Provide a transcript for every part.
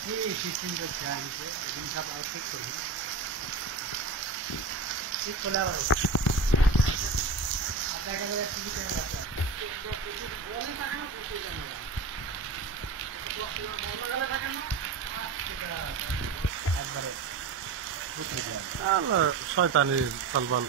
System করছে আগে এদিন সব আর ঠিক করবি ঠিক করলে আবার দেখা যাবে টিভি চ্যানেল আছে একবারে শয়তানি সালবাল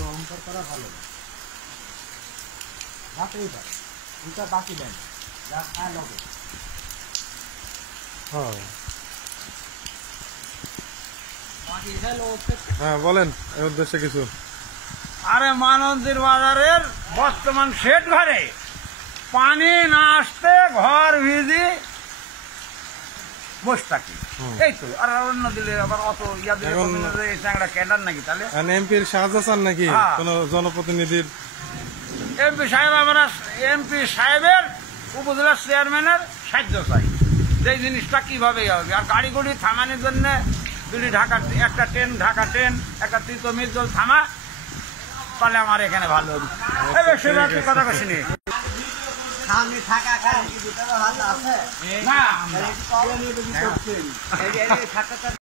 অহংকার করা ভালো রাতেই পারে দুটা বাকি দেন যা খায় লগে হ্যাঁ বলেন এই উদ্দেশ্যে কিছু। আরে মানন্দির বাজারের বর্তমান শেড ঘরে পানি না আসতে ঘর ভিজি বসে থাকি এই তো। আর অন্য দিলে আবার অত ইয়া দিলে চ্যাংড়া ক্যাডার নাকি তাহলে এমপির সাহায্য চান নাকি কোন জনপ্রতিনিধির? এমপি সাহেব আমরা এমপি সাহেবের উপজেলার চেয়ারম্যানের সাহায্য চাই যে জিনিসটা কিভাবে হবে। আর গাড়ি গুড়ি থামানোর জন্য দুটি ঢাকা একটা ট্রেন ঢাকা ট্রেন একটা তৃত মির্জল থামা তাহলে আমার এখানে ভালো হবে। কথা শুনি সামনে থাকা খায় ভালো আছে না